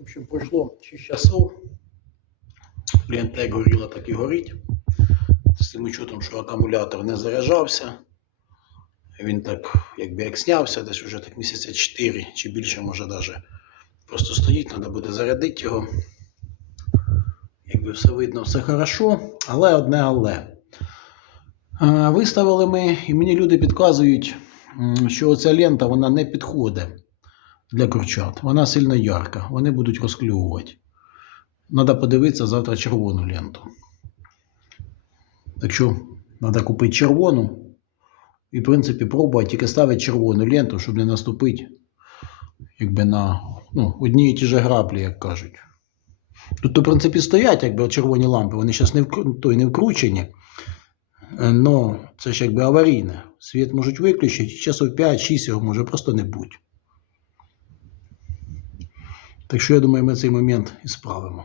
общем, пройшло 6 часов. Лента як горіла, так і горить. З тим учетом, що акумулятор не заряджався. Він так, якби як снявся, десь уже так місяця 4 чи більше, може навіть просто стоїть, треба буде зарядити його. Якби все видно, все хорошо, але одне але. Е, Виставили ми, і мені люди підказують, що ця лента вона не підходить для курчат. Вона сильно ярка, вони будуть розклювати. Треба подивитися завтра червону ленту. Так що треба купити червону і, в принципі, пробувати тільки ставити червону ленту, щоб не наступити якби на ну, одні і ті ж граблі, як кажуть. Тут, в принципі, стоять якби червоні лампи, вони зараз не, вкру... не вкручені. Но це ж якби аварійне. Світ можуть виключити, часов 5-6 його може просто не бути. Так що я думаю, ми цей момент і справимо.